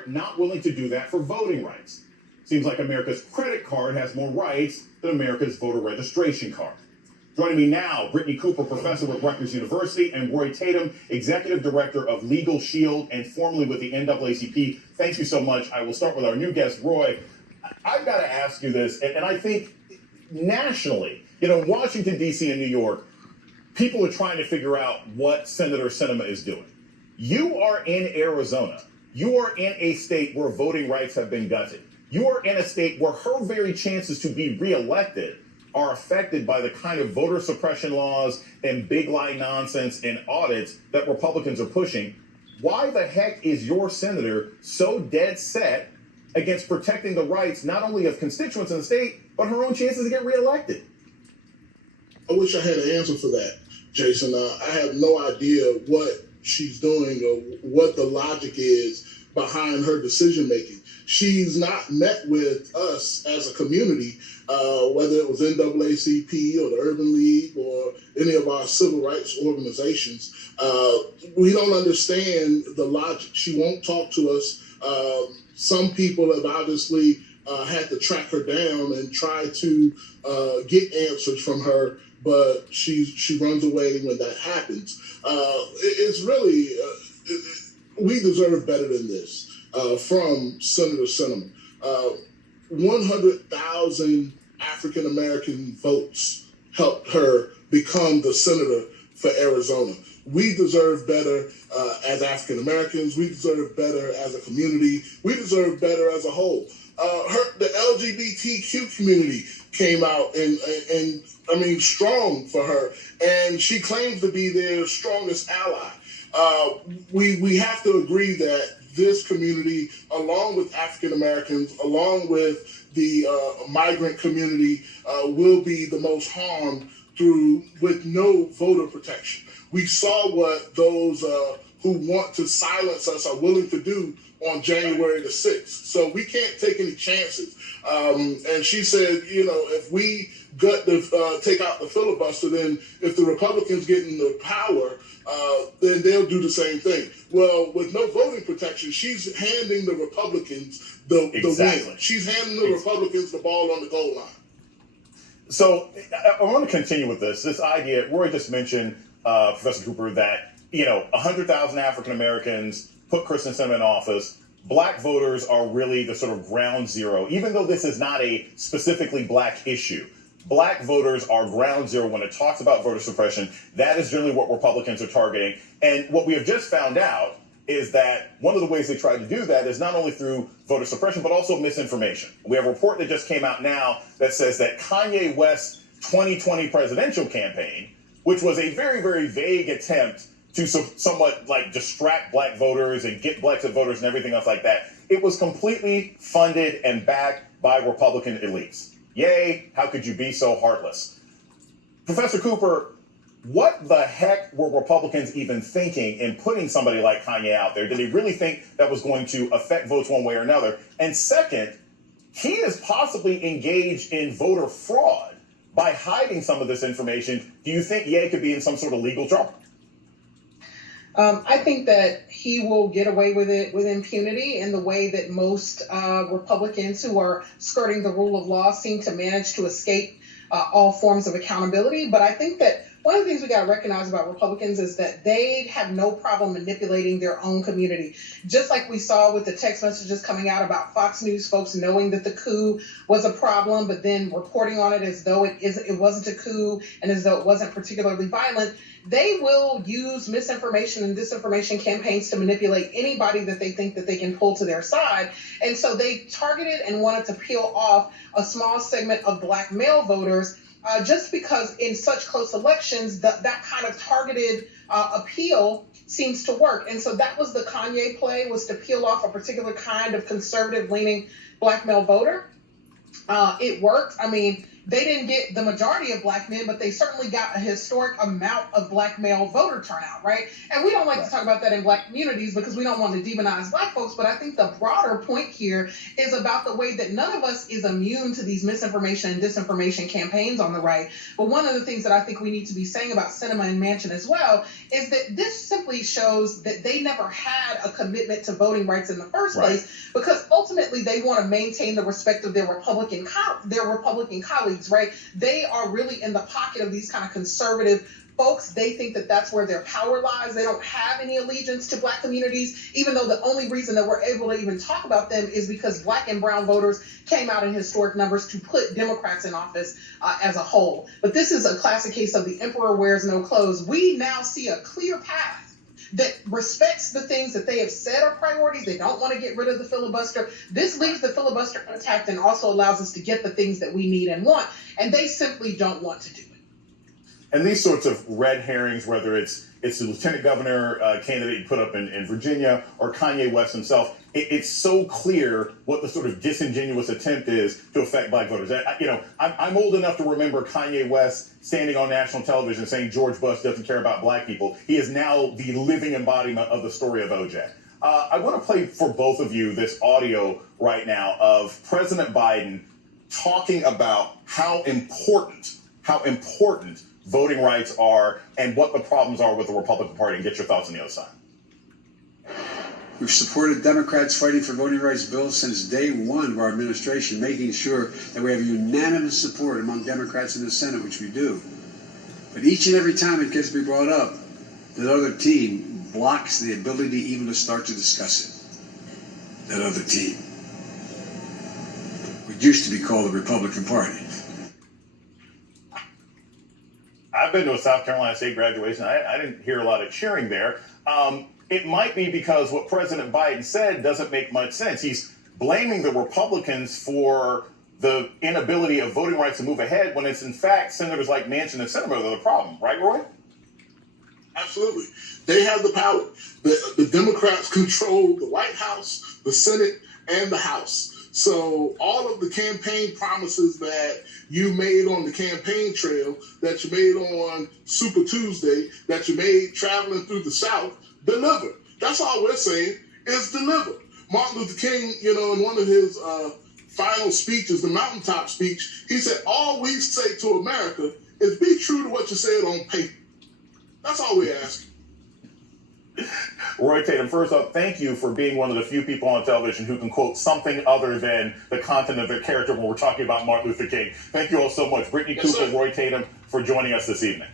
are not willing to do that for voting rights. Seems like America's credit card has more rights than America's voter registration card. Joining me now, Brittany Cooper, professor with Rutgers University, and Roy Tatem, executive director of Legal Shield and formerly with the NAACP. Thank you so much. I will start with our new guest, Roy. I've got to ask you this, and I think nationally, Washington, D.C. and New York, people are trying to figure out what Senator Sinema is doing. You are in Arizona. You are in a state where voting rights have been gutted. You are in a state where her very chances to be reelected are affected by the kind of voter suppression laws and big lie nonsense and audits that Republicans are pushing. Why the heck is your senator so dead set against protecting the rights not only of constituents in the state, but her own chances to get reelected? I wish I had an answer for that, Jason. I have no idea what she's doing or what the logic is behind her decision making. She's not met with us as a community, whether it was NAACP or the Urban League or any of our civil rights organizations. We don't understand the logic. She won't talk to us. Some people have obviously had to track her down and try to get answers from her, but she runs away when that happens. It's really, we deserve better than this. From Senator Sinema. 100,000 African-American votes helped her become the senator for Arizona. We deserve better as African-Americans. We deserve better as a community. We deserve better as a whole. The LGBTQ community came out and strong for her, and she claims to be their strongest ally. We have to agree that this community, along with African Americans, along with the migrant community, will be the most harmed with no voter protection. We saw what those who want to silence us are willing to do on January the 6th. So we can't take any chances. And she said, if we take out the filibuster, then if the Republicans get in the power, then they'll do the same thing. Well, with no voting protection, she's handing the Republicans the win. She's handing the Republicans the ball on the goal line. So I want to continue with this idea. Roy just mentioned, Professor Cooper, that 100,000 African Americans put Kristen Sinema in office. Black voters are really the sort of ground zero, even though this is not a specifically black issue. Black voters are ground zero when it talks about voter suppression. That is generally what Republicans are targeting. And what we have just found out is that one of the ways they tried to do that is not only through voter suppression, but also misinformation. We have a report that just came out now that says that Kanye West's 2020 presidential campaign, which was a very, very vague attempt to somewhat like distract black voters and get Brexit voters and everything else like that, it was completely funded and backed by Republican elites. Yay, how could you be so heartless? Professor Cooper, what the heck were Republicans even thinking in putting somebody like Kanye out there? Did they really think that was going to affect votes one way or another? And second, he is possibly engaged in voter fraud by hiding some of this information. Do you think Ye could be in some sort of legal trouble? I think that he will get away with it with impunity in the way that most Republicans who are skirting the rule of law seem to manage to escape all forms of accountability. But I think that one of the things we got to recognize about Republicans is that they have no problem manipulating their own community. Just like we saw with the text messages coming out about Fox News folks knowing that the coup was a problem, but then reporting on it as though it wasn't a coup and as though it wasn't particularly violent. They will use misinformation and disinformation campaigns to manipulate anybody that they think that they can pull to their side. And so they targeted and wanted to peel off a small segment of black male voters just because in such close elections, that kind of targeted appeal seems to work. And so that was the Kanye play, was to peel off a particular kind of conservative-leaning black male voter. It worked. I mean, they didn't get the majority of black men, but they certainly got a historic amount of black male voter turnout, right? And we don't like to talk about that in black communities because we don't want to demonize black folks, but I think the broader point here is about the way that none of us is immune to these misinformation and disinformation campaigns on the right. But one of the things that I think we need to be saying about Sinema and Manchin as well is that this simply shows that they never had a commitment to voting rights in the first place, because ultimately they want to maintain the respect of their Republican colleagues, right? They are really in the pocket of these kind of conservative folks. They think that that's where their power lies. They don't have any allegiance to Black communities, even though the only reason that we're able to even talk about them is because Black and brown voters came out in historic numbers to put Democrats in office as a whole. But this is a classic case of the emperor wears no clothes. We now see a clear path that respects the things that they have said are priorities. They don't want to get rid of the filibuster. This leaves the filibuster intact and also allows us to get the things that we need and want. And they simply don't want to do it. And these sorts of red herrings, whether it's the lieutenant governor candidate you put up in Virginia or Kanye West himself, it's so clear what the sort of disingenuous attempt is to affect Black voters. I'm old enough to remember Kanye West standing on national television saying George Bush doesn't care about Black people. He is now the living embodiment of the story of OJ. I want to play for both of you this audio right now of President Biden talking about how important voting rights are and what the problems are with the Republican Party, and get your thoughts on the other side. We've supported Democrats fighting for voting rights bills since day one of our administration, making sure that we have unanimous support among Democrats in the Senate, which we do. But each and every time it gets to be brought up, the other team blocks the ability even to start to discuss it. That other team, what used to be called the Republican Party. I've been to a South Carolina State graduation. I didn't hear a lot of cheering there. It might be because what President Biden said doesn't make much sense. He's blaming the Republicans for the inability of voting rights to move ahead when it's in fact senators like Manchin and Sinema that are the problem. Right, Roy? Absolutely. They have the power. The Democrats control the White House, the Senate, and the House. So all of the campaign promises that you made on the campaign trail, that you made on Super Tuesday, that you made traveling through the South, deliver. That's all we're saying is deliver. Martin Luther King, in one of his final speeches, the mountaintop speech, he said, all we say to America is be true to what you said on paper. That's all we're asking. Roy Tatem, first up, thank you for being one of the few people on television who can quote something other than the content of their character when we're talking about Martin Luther King. Thank you all so much. Brittany Cooper, Roy Tatem, for joining us this evening.